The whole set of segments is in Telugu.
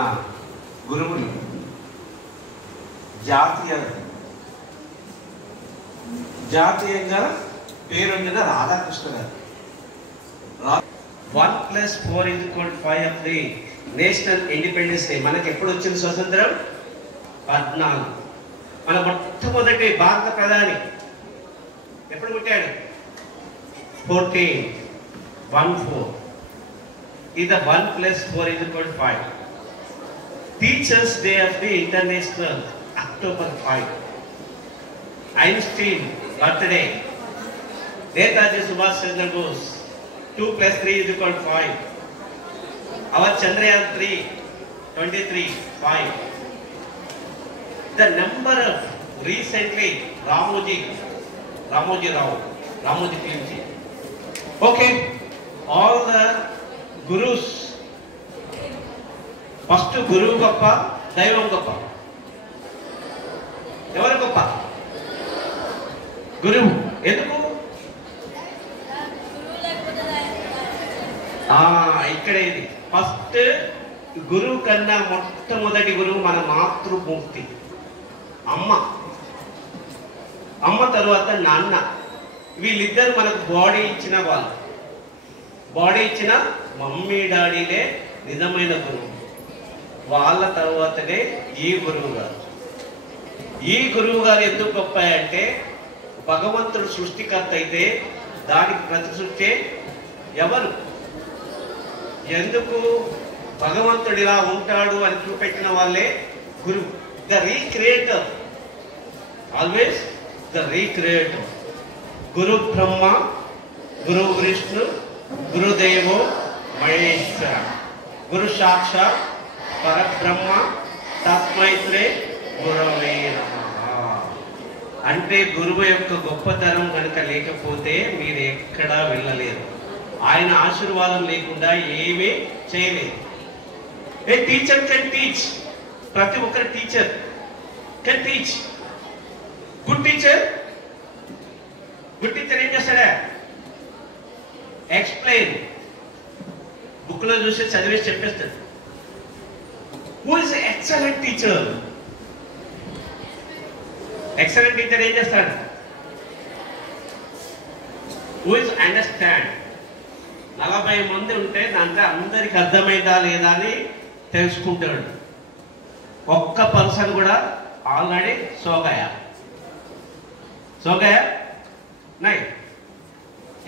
గురువులు జాతీయంగా పేరొందిన రాధాకృష్ణ గారు 1+4=5 of the national independence day. మనకి ఎప్పుడు వచ్చింది స్వతంత్రం? 14. మన మొట్టమొదటి భారత ప్రధాని ఎప్పుడు పుట్టాడు? 14. ఇది 1+4=5. Teachers Day of the International, October 5. Einstein birthday. Netaji Subhash Chandra Bose, 2+3=5. Our Chandrayaan 3, 23, 5. The number of recently Ramoji PMG. Okay, all the gurus. First గురువు గొప్ప, దైవం గొప్ప. ఎవరు గొప్ప? గురువు. ఎందుకు? ఇక్కడే ఇది ఫస్ట్ గురువు కన్నా మొట్టమొదటి గురువు మన మాతృమూర్తి అమ్మ తరువాత నాన్న. వీళ్ళిద్దరు మనకు బాడీ ఇచ్చిన వాళ్ళు. బాడీ ఇచ్చిన మమ్మీ డాడీలే నిజమైన గురువు. వాళ్ళ తర్వాతనే ఈ గురువు గారు. ఈ గురువు గారు ఎందుకు గొప్ప అంటే, భగవంతుడు సృష్టికర్త అయితే దానికి ప్రతి సృష్టి ఎవరు? ఎందుకు భగవంతుడు ఇలా ఉంటాడు అని చూపెట్టిన వాళ్ళే గురువు. The recreator, always the recreator. గురు బ్రహ్మ, గురు విష్ణు, గురుదేవో మహేశ్వర, గురు సాక్షాత్ పరబ్రహ్మ తస్మై శ్రీ గురవే నమః. అంటే గురువు యొక్క గొప్పతనం కనుక లేకపోతే మీరు ఎక్కడా వెళ్ళలేరు. ఆయన ఆశీర్వాదం లేకుండా ఏమీ చేయలేదు. ఏ టీచర్ కెన్ టీచ్. ప్రతి ఒక్కరు teacher can teach. Good teacher ఏం చేస్తాడా? ఎక్స్ప్లెయిన్. బుక్ లో చూసి చదివేసి చెప్పేస్తాడు. Who is an excellent teacher? Excellent teacher ఏం చేస్తాడు? Who is understand? 40 మంది ఉంటే దాంట్లో అందరికి అర్థమైందా లేదా అని తెలుసుకుంటాడు. ఒక్క పర్సన్ కూడా ఆల్రెడీ సోగాయా నై.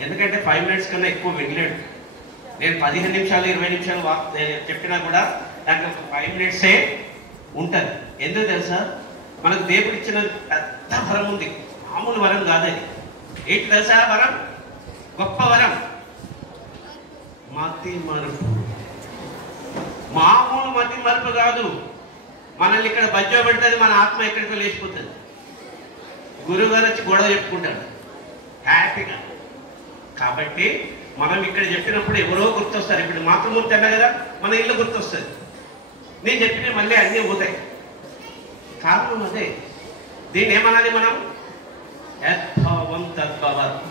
ఎందుకంటే 5 మినిట్స్ కన్నా ఎక్కువ వినలేడు. నేను 15 నిమిషాలు 20 నిమిషాలు చెప్పినా కూడా దాంట్లో 5 మినిట్సే ఉంటుంది. ఎందుకు తెలుసా? మనకు దేవుడు ఇచ్చిన పెద్ద వరం ఉంది. మామూలు వరం కాదది. ఏంటి తెలుసా? వరం, గొప్ప వరం, మతి మరుపు. మామూలు మతి మరుపు కాదు. మనల్ని ఇక్కడ బజ్జో పెడుతుంది, మన ఆత్మ ఎక్కడికో లేచిపోతుంది. గురువు గారు వచ్చి గొడవ చెప్పుకుంటాడు హ్యాపీగా. కాబట్టి మనం ఇక్కడ చెప్పినప్పుడు ఎవరో గుర్తొస్తారు. ఇప్పుడు మాతృమూర్తి అన్నా కదా, మన ఇల్లు గుర్తొస్తుంది. నేను చెప్పిన మళ్ళీ అన్నీ పోతాయి. కారణం అదే. దీన్ని ఏమనాలి మనం? యద్భావం తద్భవత్.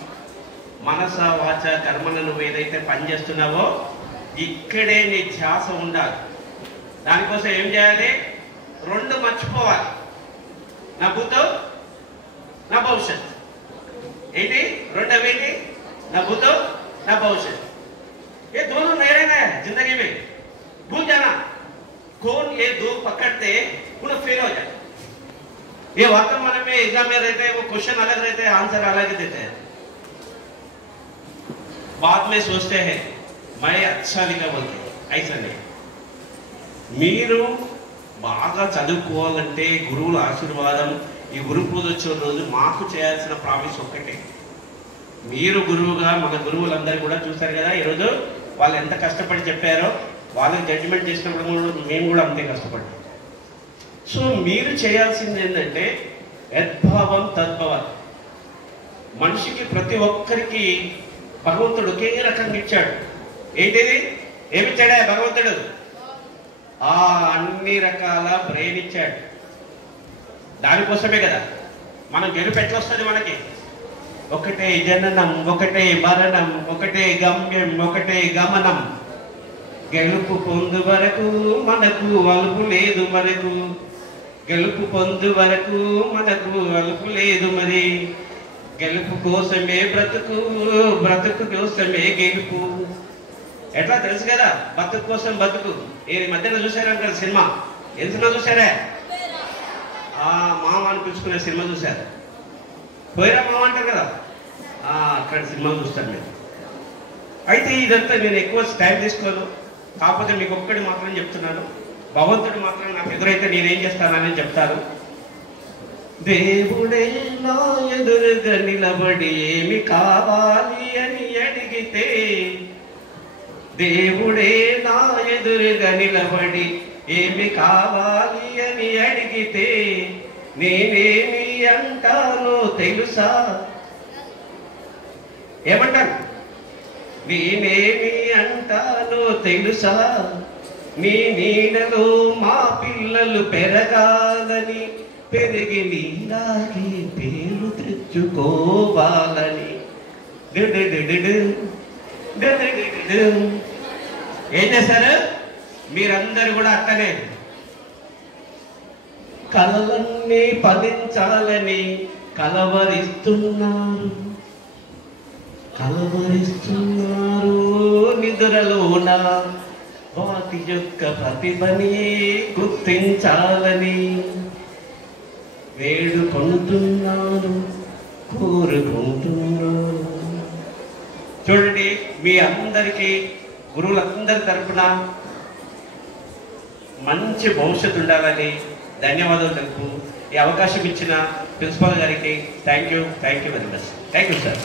మనస వాచ కర్మలను నువ్వు ఏదైతే పనిచేస్తున్నావో ఇక్కడే నీ ధ్యాస ఉండాలి. దానికోసం ఏం చేయాలి? 2 మర్చిపోవాలి. నా భూతం, నా భవిష్యత్. ఏంటి? 2 అవేంటి? నా భూతం, నా భవిష్యత్. ये दोनों नहीं रहना है जिंदगी में. भूल जाना. कौन ये 2 पकड़ते पूरा फेल हो जाए. ये वातावरण में एग्जाम में रहते हैं, वो क्वेश्चन अलग रहते हैं, आंसर अलग ही देते हैं. बाद में सोचते हैं मैं अच्छा लिखा बोलते. ऐसा नहीं. మీరు బాగా చదువుకోవాలంటే గురువుల ఆశీర్వాదం, ఈ గురు పూజ వచ్చే రోజు మాకు చేయాల్సిన ప్రామిస్ ఒక్కటే. మీరు గురువుగా మన గురువులందరూ కూడా చూస్తారు కదా ఈరోజు వాళ్ళు ఎంత కష్టపడి చెప్పారో. వాళ్ళకి జడ్జిమెంట్ చేసినప్పుడు మేము కూడా అంతే కష్టపడ్డాం. సో మీరు చేయాల్సింది ఏంటంటే యద్భావం తద్భవత్. మనిషికి ప్రతి ఒక్కరికి భగవంతుడు ఒకే రకంగా ఇచ్చాడు. ఏంటిది? ఏమిచ్చాడా భగవంతుడు? అన్ని రకాల బ్రెయిన్ ఇచ్చాడు. దానికోసమే కదా మనం గెలుపు ఎట్లా వస్తుంది మనకి? ఒకటే జననం, ఒకటే మరణం, ఒకటే గమ్యం, ఒకటే గమనం. గెలుపు పొందు వరకు మనకు అలుపు లేదు మనకు, గెలుపు పొందు వరకు మనకు అలుపు లేదు మరి, గెలుపు కోసమే బ్రతుకు, బ్రతుకు కోసమే గెలుపు. ఎట్లా తెలుసు కదా, బతుకు కోసం బతుకు. ఈ మధ్యన చూసారంటారు సినిమా, ఏం సినిమా చూసారా? మామ అని పిలుచుకునే సినిమా చూశారు. పోయిరా మామ అంటారు కదా, అక్కడ సినిమా చూస్తాను నేను. అయితే ఇదంతా నేను ఎక్కువ టైం తీసుకోను, కాకపోతే మీకు ఒక్కటి మాత్రం చెప్తున్నాను. భగవంతుడు మాత్రం నాకు ఎదురైతే నేనేం చేస్తానని చెప్తారు. దేవుడే నా ఎదురుగా నిలబడి ఏమి కావాలి అని అడిగితే, దేవుడే నా ఎదురుగా నిలబడి ఏమి కావాలి అని అడిగితే, నేనేమి అంటానో తెలుసా? ఏమంటాను? నేనేమి అంటానో తెలుసా? నీ నీడలో మా పిల్లలు పెరగాలని, పెరిగి నీలాగే పేరు తెచ్చుకోవాలని. ఏం చేశారు మీరందరూ కూడా? అట్టనే కలలన్నీ ఫలించాలని కలవరిస్తున్నారు, కలవరిస్తున్నారు నిద్రలోన. వాటి యొక్క ప్రతిభని గుర్తించాలని వేడుకుంటున్నాను, కోరుకుంటున్నాను. చూడండి, మీ అందరికీ గురువులందరి తరఫున మంచి భవిష్యత్తు ఉండాలని ధన్యవాదాలు తెలుపు. ఈ అవకాశం ఇచ్చిన ప్రిన్సిపాల్ గారికి thank you very much. Thank you sir.